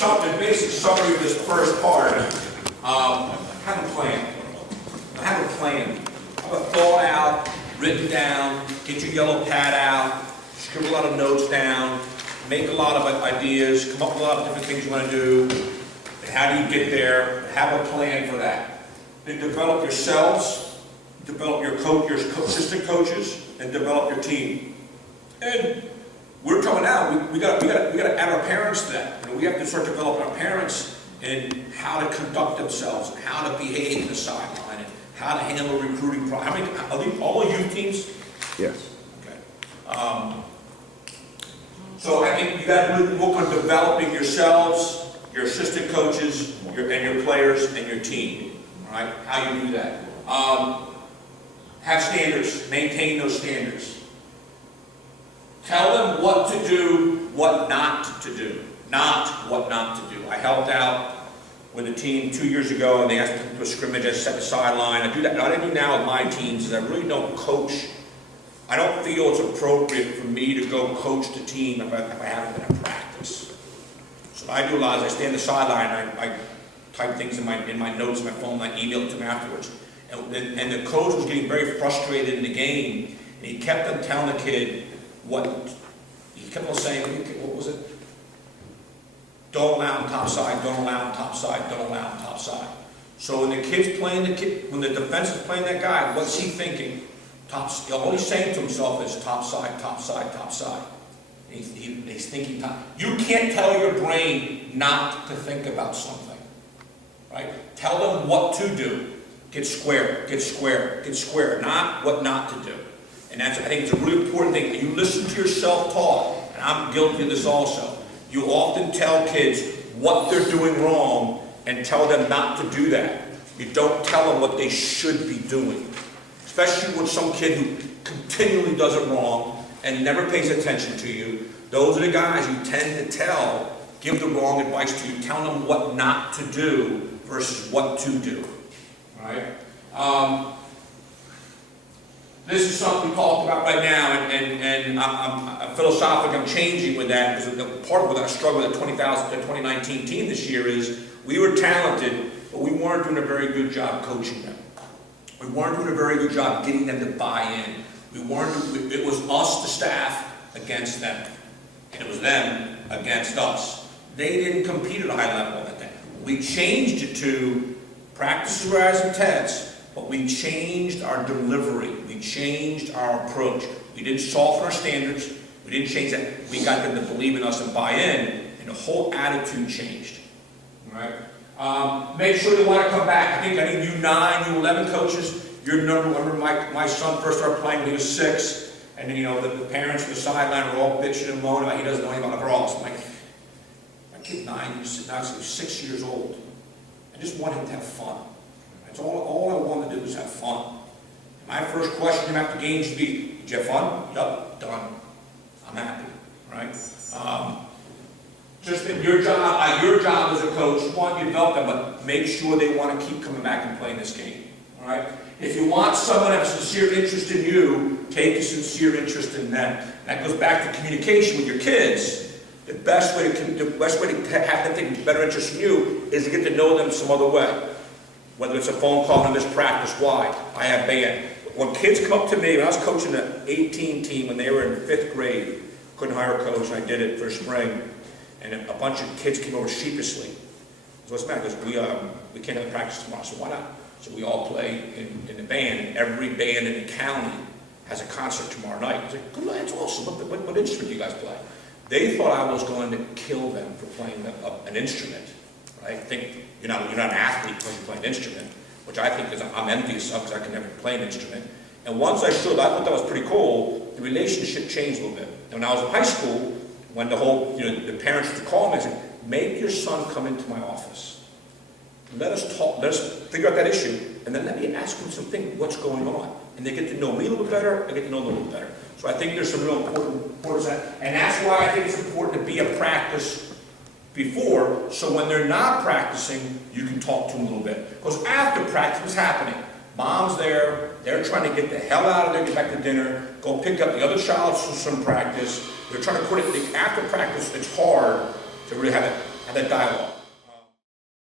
the basic summary of this first part. Have a plan. Have a plan. Have a thought out, written down, get your yellow pad out, scribble a lot of notes down, make a lot of ideas, come up with a lot of different things you want to do, and how do you get there? Have a plan for that. Then develop yourselves, develop your assistant coaches, and develop your team. And we're coming out. We got to add our parents to that. We have to start developing our parents in how to conduct themselves, and how to behave in the sideline, and how to handle recruiting. How many are these all youth teams? Yes. Okay. So I think you got to really work on developing yourselves, your assistant coaches, and your players, and your team. All right, how you do that. Have standards. Maintain those standards. Tell them what to do, what not to do. Not what not to do. I helped out with a team 2 years ago, and they asked me to do a scrimmage. I set the sideline. I do that. What I do now with my teams is I really don't coach. I don't feel it's appropriate for me to go coach the team if I haven't been in practice. So what I do a lot is I stay on the sideline and I type things in my notes, my phone, I email it to them afterwards. And the coach was getting very frustrated in the game, and he kept on telling the kid he kept on saying, what was it? Don't allow him top side, don't allow him top side, don't allow him top side. So when the kid's playing when the defense is playing that guy, what's he thinking? All he's saying to himself is top side, top side, top side. He's thinking top. You can't tell your brain not to think about something, right? Tell them what to do. Get square, get square, get square. Not what not to do. And I think it's a really important thing. You listen to your self-talk, and I'm guilty of this also. You often tell kids what they're doing wrong and tell them not to do that. You don't tell them what they should be doing. Especially with some kid who continually does it wrong and never pays attention to you. Those are the guys you tend to give the wrong advice to you. Tell them what not to do versus what to do. All right? This is something we talked about right now, and I'm philosophically I'm changing with that, because part of what I struggled with the 2019 team this year is we were talented, but we weren't doing a very good job coaching them. We weren't doing a very good job getting them to buy in. It was us, the staff, against them, and it was them against us. They didn't compete at a high level at that. We changed it to practices, rise and tests. But we changed our delivery. We changed our approach. We didn't soften our standards. We didn't change that. We got them to believe in us and buy in, and the whole attitude changed. All right? Make sure they want to come back. I think you 9, you 11 coaches, your number one. Remember my son first started playing when he was 6, and then the parents on the sideline were all bitching and moaning about he doesn't know anything about lacrosse. My kid 9, he's 6 years old. I just want him to have fun. That's all I want to do is have fun. My first question after games would be, did you have fun? Yup, done. I'm happy, right? Just that your job as a coach, you want to develop them, but make sure they want to keep coming back and playing this game, all right? If you want someone to have a sincere interest in you, take a sincere interest in them. That goes back to communication with your kids. The best way to have them take better interest in you is to get to know them some other way. Whether it's a phone call and this practice, why? I have band. When kids come up to me, when I was coaching the 18 team when they were in 5th grade, couldn't hire a coach, and I did it for spring, and a bunch of kids came over sheepishly. So what's the matter? Because we can't have practice tomorrow, so why not? So we all play in the band. Every band in the county has a concert tomorrow night. I was like, good, that's awesome. What instrument do you guys play? They thought I was going to kill them for playing an instrument. Right? Think you're not an athlete because you play an instrument, which I think I'm envious of because I can never play an instrument. And once I thought that was pretty cool, the relationship changed a little bit. And when I was in high school, when the parents would call me and say, make your son come into my office. Let us talk, let us figure out that issue, and then let me ask him something, what's going on? And they get to know me a little bit better, I get to know them a little bit better. So I think there's some real importance to that. And that's why I think it's important to be a practice before, so when they're not practicing, you can talk to them a little bit. Because after practice, what's happening? Mom's there, they're trying to get the hell out of there, get back to dinner, go pick up the other child from practice. They're trying to put it, after practice, it's hard to really have and that dialogue.